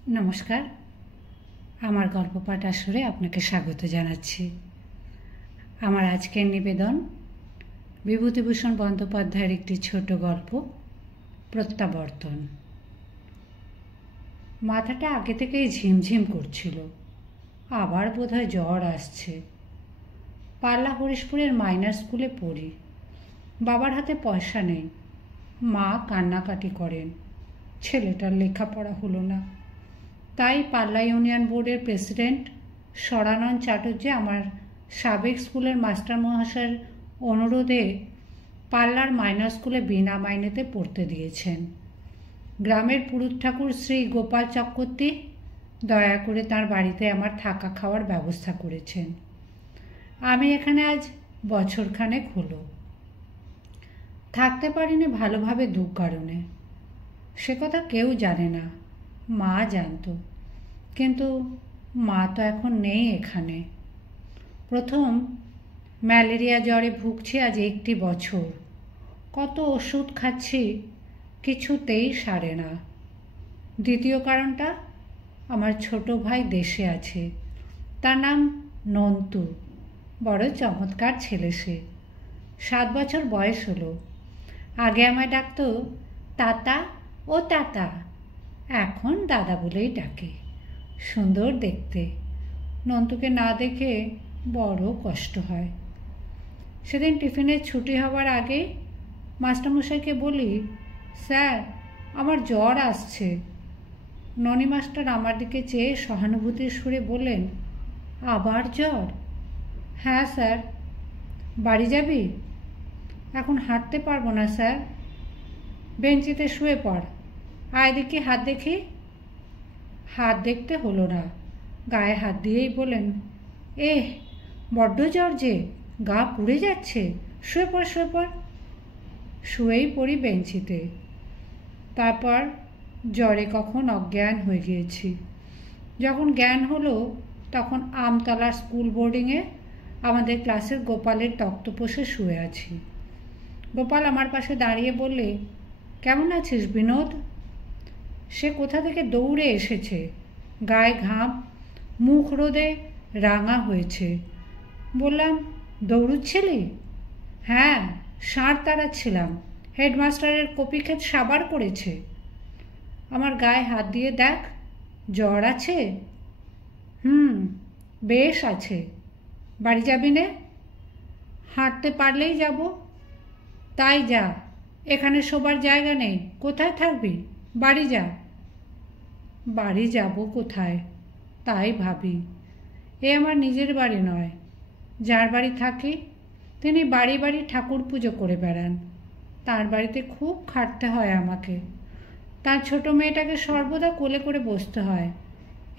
নমস্কার, আমার গল্প পাঠ আসরে আপনাকে স্বাগত জানাচ্ছি। আমার আজকের নিবেদন বিভূতিভূষণ বন্দ্যোপাধ্যায়ের একটি ছোট গল্প, প্রত্যাবর্তন। মাথাটা আগে থেকেই ঝিমঝিম করছিল, আবার বোধহয় জ্বর আসছে। পাল্লা হরিশপুরের মাইনার স্কুলে পড়ি। বাবার হাতে পয়সা নেই, মা কান্নাকাটি করেন, ছেলেটার লেখাপড়া হলো না। তাই পাল্লা ইউনিয়ন বোর্ডের প্রেসিডেন্ট সরানন চ্যাটার্জি আমার সাবেক স্কুলের মাস্টারমহাশয়ের অনুরোধে পাল্লার মাইনর স্কুলে বিনা মাইনেতে পড়তে দিয়েছেন। গ্রামের পুরুত ঠাকুর শ্রী গোপাল চক্রবর্তী দয়া করে তার বাড়িতে আমার থাকা খাওয়ার ব্যবস্থা করেছেন। আমি এখানে আজ বছরখানেক হলো। থাকতে পারিনি ভালোভাবে দু কারণে। সে কথা কেউ জানে না, মা জানতো, কিন্তু মা তো এখন নেই এখানে। প্রথম ম্যালেরিয়া জ্বরে ভুগছি আজ 1 বছর। কত ওষুধ খাচ্ছি, কিছুতেই সারে না। দ্বিতীয় কারণটা, আমার ছোট ভাই দেশে আছে। তার নাম নন্তু, বড় চমৎকার ছেলে সে। 7 বছর বয়স হলো। আগে আমায় ডাকতো তাতা ও তাতা, এখন দাদা বলেই ডাকে। সুন্দর দেখতে। নন্তুকে না দেখে বড় কষ্ট হয়। সেদিন টিফিনের ছুটি হওয়ার আগে মাস্টারমশাইকে বলি, স্যার আমার জ্বর আসছে। ননি মাস্টার আমার দিকে চেয়ে সহানুভূতির সুরে বললেন, আবার জ্বর? হ্যাঁ স্যার। বাড়ি যাবি? এখন হাঁটতে পারবো না স্যার। বেঞ্চিতে শুয়ে পড়। আয় দেখি, হাত দেখি। হাত দেখতে হলো না, গায়ে হাত দিয়েই বলেন, বড্ড জ্বর যে, গা পুড়ে যাচ্ছে, শুয়ে পড় শুয়ে পড়। শুয়েই পড়ি বেঞ্চিতে। তারপর জ্বরে কখন অজ্ঞান হয়ে গিয়েছি। যখন জ্ঞান হলো তখন আমতলার স্কুল বোর্ডিংয়ে আমাদের ক্লাসের গোপালের তক্তপোষে শুয়ে আছি। গোপাল আমার পাশে দাঁড়িয়ে বললে, কেমন আছিস বিনোদ? সে কোথা থেকে দৌড়ে এসেছে, গায়ে ঘাম, মুখ রোদে রাঙা হয়েছে। বললাম, দৌড়ুচ্ছিলি? হ্যাঁ, ষাঁড় তাড়াচ্ছিলাম, হেডমাস্টারের কপিক্ষেত সাবার করেছে। আমার গায়ে হাত দিয়ে দেখ, জ্বর আছে? বেশ আছে। বাড়ি যাবি নে? হাঁটতে পারলেই যাব। তাই যা, এখানে শোবার জায়গা নেই, কোথায় থাকবি? বাড়ি যা। বাড়ি যাব কোথায় তাই ভাবি। এ আমার নিজের বাড়ি নয়। যার বাড়ি থাকি তিনি বাড়ি বাড়ি ঠাকুর পুজো করে বেড়ান। তার বাড়িতে খুব খাটতে হয় আমাকে। তার ছোট মেয়েটাকে সর্বদা কোলে করে বসতে হয়।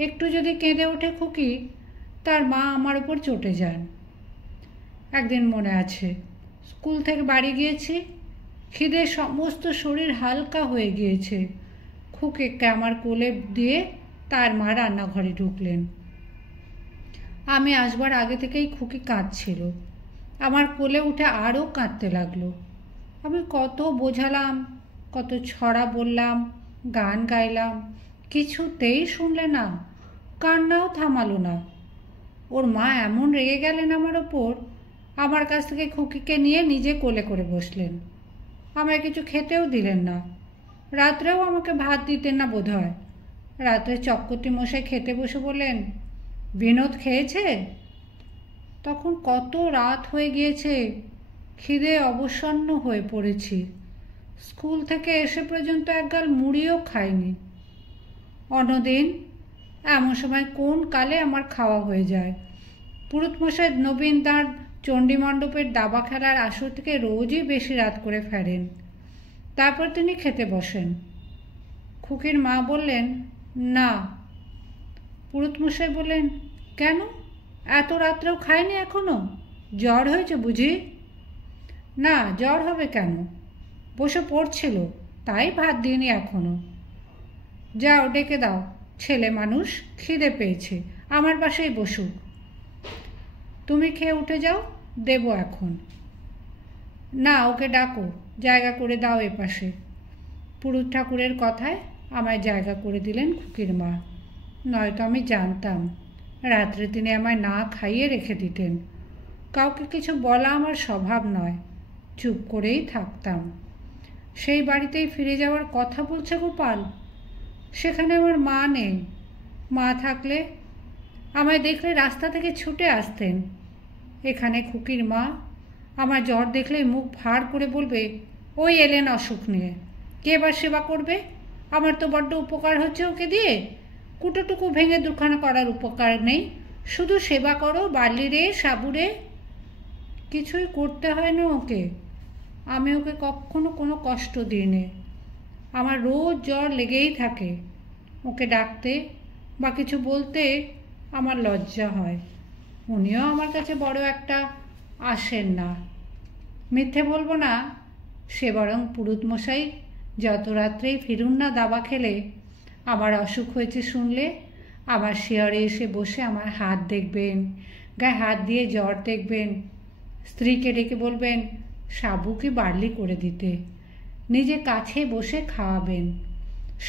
একটু যদি কেঁদে ওঠে খুকি, তার মা আমার ওপর চটে যান। একদিন মনে আছে, স্কুল থেকে বাড়ি গিয়েছি, খিদে সমস্ত শরীর হালকা হয়ে গিয়েছে। খুকিকে আমার কোলে দিয়ে তার মা রান্নাঘরে ঢুকলেন। আমি আসবার আগে থেকেই খুকি কাঁদছিল। আমার কোলে উঠে আরও কাঁদতে লাগলো। আমি কত বোঝালাম, কত ছড়া বললাম, গান গাইলাম, কিছুতেই শুনলে না, কান্নাও থামালো না। ওর মা এমন রেগে গেলেন আমার ওপর, আমার কাছ থেকে খুকিকে নিয়ে নিজে কোলে করে বসলেন। আমায় কিছু খেতেও দিলেন না। রাত্রেও আমাকে ভাত দিতেন না বোধ হয়। রাত্রে চক্রবর্তী মশাই খেতে বসে বললেন, বিনোদ খেয়েছে? তখন কত রাত হয়ে গিয়েছে, খিদে অবসন্ন হয়ে পড়েছি। স্কুল থেকে এসে পর্যন্ত একগাল মুড়িও খাইনি। অন্যদিন এমন সময় কোন কালে আমার খাওয়া হয়ে যায়। পুরুত মশাই নবীন তাঁর চণ্ডীমণ্ডপের দাবা খেলার আসর থেকে রোজই বেশি রাত করে ফেরেন। তারপর তিনি খেতে বসেন। খুকির মা বললেন, না। পুরুত মশাই বললেন, কেন, এত রাত্রেও খায়নি এখনো? জ্বর হয়েছে বুঝি? না, জ্বর হবে কেন, বসে পড়ছিল, তাই ভাত দিইনি এখনো। যাও ডেকে দাও, ছেলে মানুষ, খিদে পেয়েছে, আমার পাশেই বসুক। তুমি খেয়ে উঠে যাও, দেব এখন। না, ওকে ডাকো, জায়গা করে দাও এপাশে। পুরুত ঠাকুরের কথায় আমায় জায়গা করে দিলেন খুকির মা। নয়তো আমি জানতাম রাত্রে তিনি আমায় না খাইয়ে রেখে দিতেন। কাউকে কিছু বলা আমার স্বভাব নয়, চুপ করেই থাকতাম। সেই বাড়িতেই ফিরে যাওয়ার কথা বলছে গোপাল। সেখানে আমার মা নেই। মা থাকলে আমায় দেখলে রাস্তা থেকে ছুটে আসতেন। এখানে খুকির মা আমার জ্বর দেখলেই মুখ ভার করে বলবে, ওই এলেন অসুখ নিয়ে, কে এবার সেবা করবে? আমার তো বড্ড উপকার হচ্ছে ওকে দিয়ে। কুটোটুকু ভেঙে দুখানা করার উপকার নেই, শুধু সেবা করো, বার্লিরে সাবুরে। কিছুই করতে হয় না ওকে। আমি ওকে কখনো কোনো কষ্ট দিইনি। আমার রোজ জ্বর লেগেই থাকে। ওকে ডাকতে বা কিছু বলতে আমার লজ্জা হয়। উনিও আমার কাছে বড় একটা আসেন না। মিথ্যে বলবো না, সে বরং পুরুতমশাই যত রাত্রেই ফিরুন না দাবা খেলে, আমার অসুখ হয়েছে শুনলে আমার শেয়ারে এসে বসে আমার হাত দেখবেন, গায়ে হাত দিয়ে জ্বর দেখবেন, স্ত্রীকে ডেকে বলবেন সাবু কি বার্লি করে দিতে, নিজে কাছে বসে খাওয়াবেন।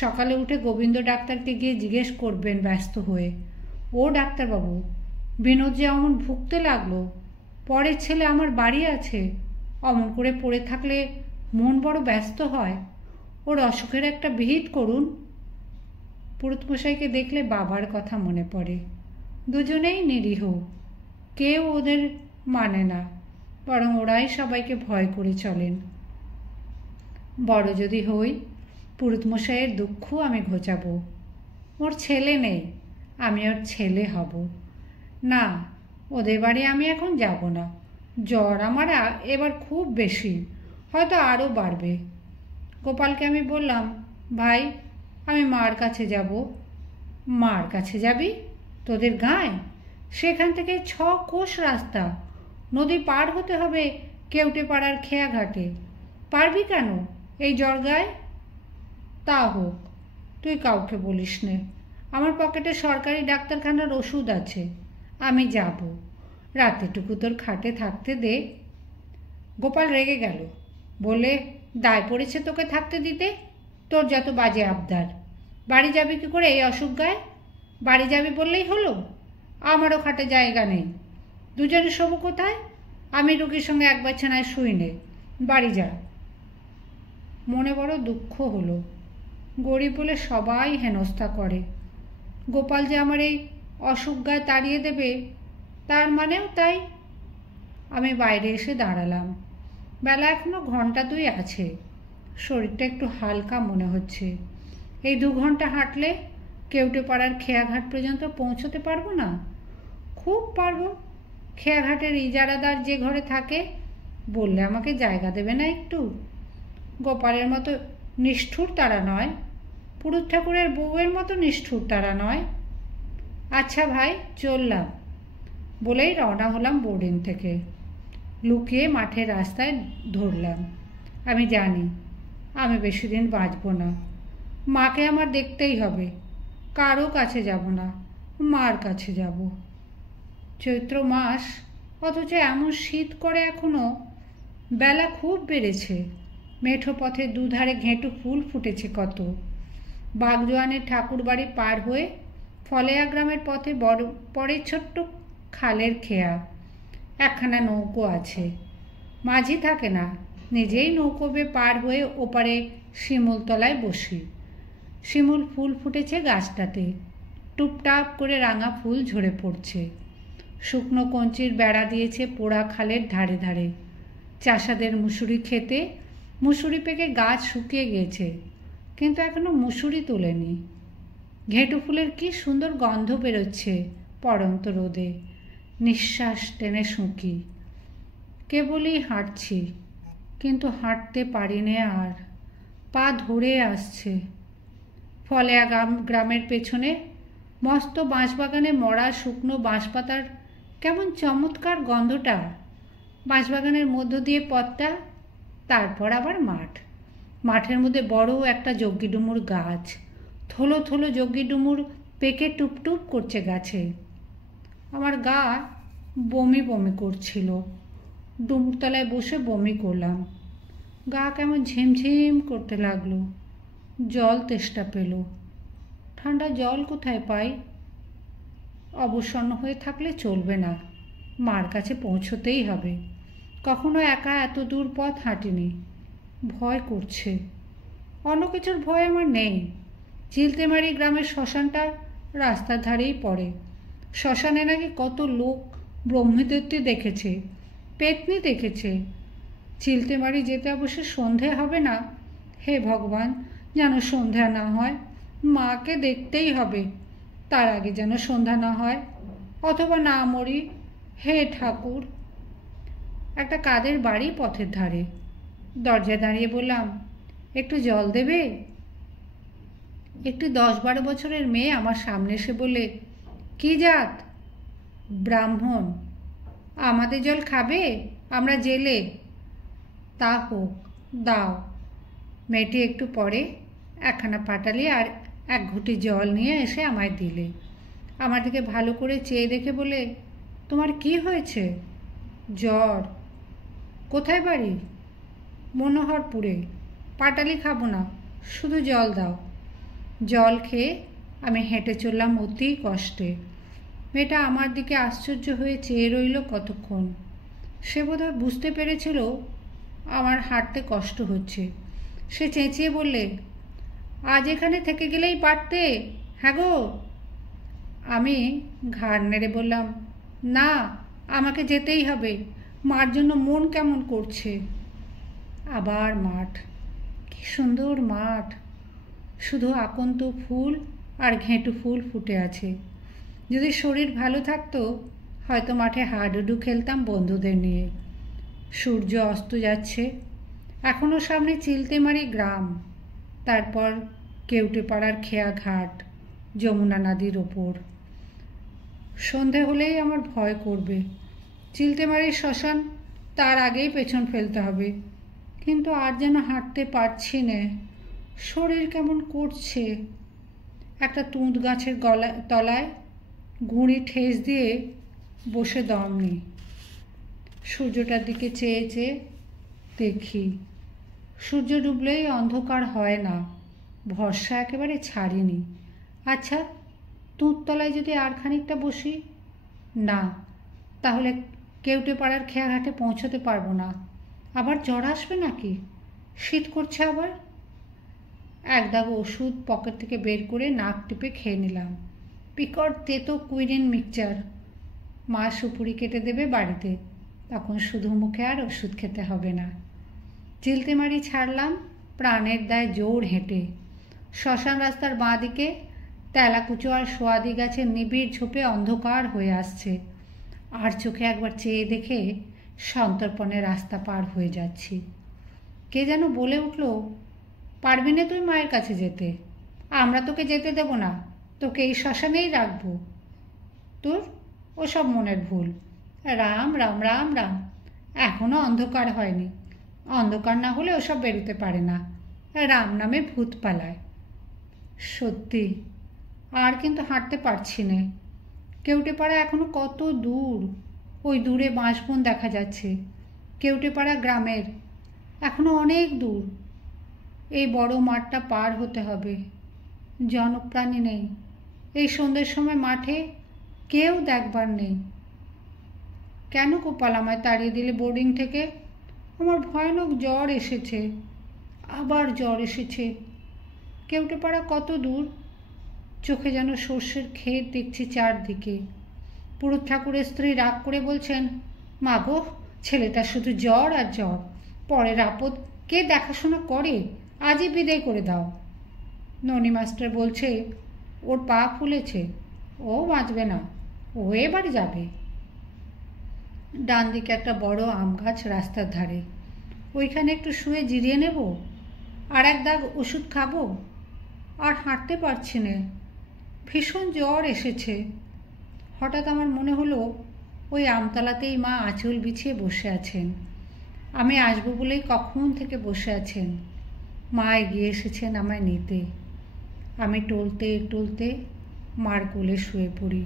সকালে উঠে গোবিন্দ ডাক্তারকে গিয়ে জিজ্ঞেস করবেন ব্যস্ত হয়ে, ও ডাক্তারবাবু, বিনোদ যে অমন ভুগতে লাগলো, পরের ছেলে আমার বাড়ি আছে, অমন করে পড়ে থাকলে মন বড় ব্যস্ত হয়, ওর অসুখের একটা বিহিত করুন। পুরুতমশাইকে দেখলে বাবার কথা মনে পড়ে। দুজনেই নিরীহ, কেউ ওদের মানে না, বরং ওরাই সবাইকে ভয় করে চলেন। বড় যদি হই, পুরুতমশাইয়ের দুঃখ আমি ঘোচাবো। ওর ছেলে নেই, আমি ওর ছেলে হব। না, ওদের বাড়ি আমি এখন যাব না। জ্বর আমার এবার খুব বেশি, হয়তো আরও বাড়বে। গোপালকে আমি বললাম, ভাই, আমি মার কাছে যাব। মার কাছে যাবি? তোদের গাঁয়ে? সেখান থেকে 6 কোষ রাস্তা, নদী পার হতে হবে কেউটে পাড়ার খেয়াঘাটে। পারবি কেন এই জ্বরগায়? তা হোক, তুই কাউকে বলিস নে। আমার পকেটে সরকারি ডাক্তারখানার ওষুধ আছে, আমি যাব। রাতেটুকু তোর খাটে থাকতে দে। গোপাল রেগে গেল, বলে, দায় পড়েছে তোকে থাকতে দিতে? তোর যত বাজে আবদার। বাড়ি যাবি কি করে এই অসুখ গায়ে? বাড়ি যাবি বললেই হলো? আমারও খাটে জায়গা নেই। দুজনে শোবো কোথায়? আমি রুগীর সঙ্গে এক বিছানায় শুই নে, বাড়ি যা। মনে বড় দুঃখ হলো। গরিব বলে সবাই হেনস্থা করে। গোপাল যে আমার এই অসুখ গায়ে তাড়িয়ে দেবে, তার মানেও তাই। আমি বাইরে এসে দাঁড়ালাম। বেলা এখনো 2 ঘন্টা আছে। শরীরটা একটু হালকা মনে হচ্ছে। এই 2 ঘন্টা হাঁটলে কেউটে পাড়ার খেয়াঘাট পর্যন্ত পৌঁছতে পারবো না? খুব পারবো। খেয়াঘাটের ইজারাদার যে ঘরে থাকে, বললে আমাকে জায়গা দেবে না একটু? গোপালের মতো নিষ্ঠুর তারা নয়, পুরুত ঠাকুরের বউয়ের মতো নিষ্ঠুর তারা নয়। আচ্ছা ভাই, চললাম বলেই রওনা হলাম বোর্ডিং থেকে। লুকিয়ে মাঠের রাস্তায় ধরলাম। আমি জানি আমি বেশি দিন বাঁচব না। মাকে আমার দেখতেই হবে। কারো কাছে যাব না, মার কাছে যাব। চৈত্র মাস, অথচ এমন শীত করে এখনো। বেলা খুব বেড়েছে। মেঠো পথের দুধারে ঘেঁটু ফুল ফুটেছে কত। বাগজোয়ানের ঠাকুর বাড়ি পার হয়ে ফলেয়া গ্রামের পথে পরে ছোট্ট খালের খেয়া। একখানা নৌকো আছে, মাঝি থাকে না, নিজেই নৌকো বেয়ে পার হয়ে ওপারে শিমুলতলায় বসি। শিমুল ফুল ফুটেছে গাছটাতে, টুপটাপ করে রাঙা ফুল ঝরে পড়ছে। শুকনো কঞ্চির বেড়া দিয়েছে পোড়া খালের ধারে ধারে। চাষাদের মুসুরি খেতে মুসুরি পেকে গাছ শুকিয়ে গিয়েছে, কিন্তু এখনো মুসুরি তোলেনি। ঘেঁটু ফুলের কি সুন্দর গন্ধ বেরোচ্ছে পড়ন্ত রোদে। নিঃশ্বাস টেনে শুঁকি। কেবলই হাঁটছি, কিন্তু হাঁটতে পারি নে আর। পা ধরে আসছে। ফলেয়া গ্রামের পেছনে মস্ত বাঁশবাগানে মরা শুকনো বাঁশপাতার কেমন চমৎকার গন্ধটা। বাঁশবাগানের মধ্য দিয়ে পথটা, তারপর আবার মাঠ। মাঠের মধ্যে বড় একটা যজ্ঞি ডুমুর গাছ। থলো থলো যজ্ঞি ডুমুর পেকে টুপটুপ করছে গাছে। আমার গা বমি বমি করছিল। ডুমুরতলায় বসে বমি করলাম। গা কেমন ঝিমঝিম করতে লাগলো। জল তেষ্টা পেল। ঠান্ডা জল কোথায় পাই? অবসন্ন হয়ে থাকলে চলবে না, মার কাছে পৌঁছতেই হবে। কখনো একা এত দূর পথ হাঁটিনি, ভয় করছে। অন্য কিছুর ভয় আমার নেই। চিলতেমারি গ্রামের শ্মশানটা রাস্তার ধারেই পড়ে। শ্মশানে নাকি কত লোক ব্রহ্মদৈত্য দেখেছে, পেতনি দেখেছে। চিলতেমারি যেতে অবশ্য সন্ধে হবে না। হে ভগবান, যেন সন্ধ্যা না হয়। মাকে দেখতেই হবে, তার আগে যেন সন্ধ্যা না হয়, অথবা না মরি। হে ঠাকুর। একটা কাদের বাড়ি পথের ধারে। দরজায় দাঁড়িয়ে বললাম, একটু জল দেবে? একটি 10-12 বছরের মেয়ে আমার সামনে এসে বলে, কি জাত? ব্রাহ্মণ। আমাদের জল খাবে? আমরা জেলে। তা হোক, দাও। মেয়েটি একটু পরে একখানা পাটালি আর এক ঘুঁটি জল নিয়ে এসে আমায় দিলে। আমার দিকে ভালো করে চেয়ে দেখে বলে, তোমার কি হয়েছে? জ্বর। কোথায় বাড়ি? মনোহরপুরে। পাটালি খাবো না, শুধু জল দাও। জল খেয়ে আমি হেঁটে চললাম অতি কষ্টে। মেয়েটা আমার দিকে আশ্চর্য হয়ে চেয়ে রইল কতক্ষণ। সে বোধহয় বুঝতে পেরেছিল আমার হাঁটতে কষ্ট হচ্ছে। সে চেঁচিয়ে বললে, আজ এখানে থেকে গেলেই পারতে। হ্যাঁ গো। আমি ঘাড় নেড়ে বললাম, না, আমাকে যেতেই হবে। মার জন্য মন কেমন করছে। আবার মাঠ। কি সুন্দর মাঠ, শুধু আকন্ত ফুল আর ঘেঁটু ফুল ফুটে আছে। যদি শরীর ভালো থাকতো হয়তো মাঠে হাডুডু খেলতাম বন্ধুদের নিয়ে। সূর্য অস্ত যাচ্ছে। এখনও সামনে চিলতেমারি গ্রাম, তারপর কেউটেপাড়ার খেয়া ঘাট, যমুনা নদীর ওপর। সন্ধে হলেই আমার ভয় করবে। চিলতেমারির শ্মশান তার আগেই পেছন ফেলতে হবে। কিন্তু আর যেন হাঁটতে পারছি না, শরীর কেমন করছে। একটা তুঁত গাছের তলায় গুঁড়ি ঠেস দিয়ে বসে দম নিই। সূর্যটার দিকে চেয়ে চেয়ে দেখি, সূর্য ডুবলেই অন্ধকার হয় না। ভরসা একেবারে ছাড়িনি। আচ্ছা, তুঁততলায় যদি আর খানিকটা বসি? না, তাহলে কেউটেপাড়ার খেয়াঘাটে পৌঁছতে পারবো না। আবার জ্বর আসবে নাকি? শীত করছে আবার। এক দাগ ওষুধ পকেট থেকে বের করে নাক টিপে খেয়ে নিলাম। বিকট তেতো কুইনিন মিক্সচার। মা সুপুরি কেটে দেবে বাড়িতে, তখন শুধু মুখে আর ওষুধ খেতে হবে না। চিলতেমারি ছাড়লাম প্রাণের দায় জোর হেঁটে। শ্মশান রাস্তার বাঁ দিকে তেলাকুচো আর সোয়াদি গাছের নিবিড় ঝোপে অন্ধকার হয়ে আসছে। আর চোখে একবার চেয়ে দেখে সন্তর্পণে রাস্তা পার হয়ে যাচ্ছি। কে যেন বলে উঠল, পারবি না তুই মায়ের কাছে যেতে? আমরা তোকে যেতে দেব না, তোকে এই শ্মশানেই রাখবো। তোর ওসব মনের ভুল। রাম রাম রাম রাম। এখনও অন্ধকার হয়নি। অন্ধকার না হলে ওসব বেরোতে পারে না। রাম নামে ভূত পালায়। সত্যি, আর কিন্তু হাঁটতে পারছি না। কেউটেপাড়া এখনো কত দূর। ওই দূরে বাঁশবন দেখা যাচ্ছে। কেউটেপাড়া গ্রামের এখনো অনেক দূর। এই বড় মাঠটা পার হতে হবে। জনপ্রাণী নেই। এই সন্ধ্যের সময় মাঠে কেউ দেখবার নেই। কেন গোপাল আমায় তাড়িয়ে দিলে বোর্ডিং থেকে? আমার ভয়ানক জ্বর এসেছে। আবার জ্বর এসেছে। কেউটেপাড়া কত দূর? চোখে যেন সর্ষের ক্ষেত দেখছি চারদিকে। পুরুত ঠাকুরের স্ত্রী রাগ করে বলছেন, মা গো, ছেলেটা শুধু জ্বর আর জ্বর, পরের আপদ কে দেখাশোনা করে? আজই বিদায় করে দাও। ননি মাস্টার বলছে, ওর পা ফুলেছে, ও বাঁচবে না, ও এবার যাবে। ডান দিকে একটা বড় আম গাছ রাস্তার ধারে। ওইখানে একটু শুয়ে জিরিয়ে নেব, আর এক দাগ ওষুধ খাবো। আর হাঁটতে পারছি না, ভীষণ জ্বর এসেছে। হঠাৎ আমার মনে হলো ওই আমতলাতেই মা আঁচল বিছিয়ে বসে আছেন। আমি আসবো বলেই কখন থেকে বসে আছেন। মা এগিয়ে এসেছেন আমায় নিতে। আমি টলতে টলতে মার কোলে শুয়ে পড়ি।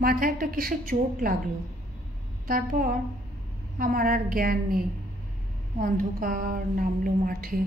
মাথায় একটা কিসের চোট লাগলো। তারপর আমার আর জ্ঞান নেই। অন্ধকার নামলো মাঠে।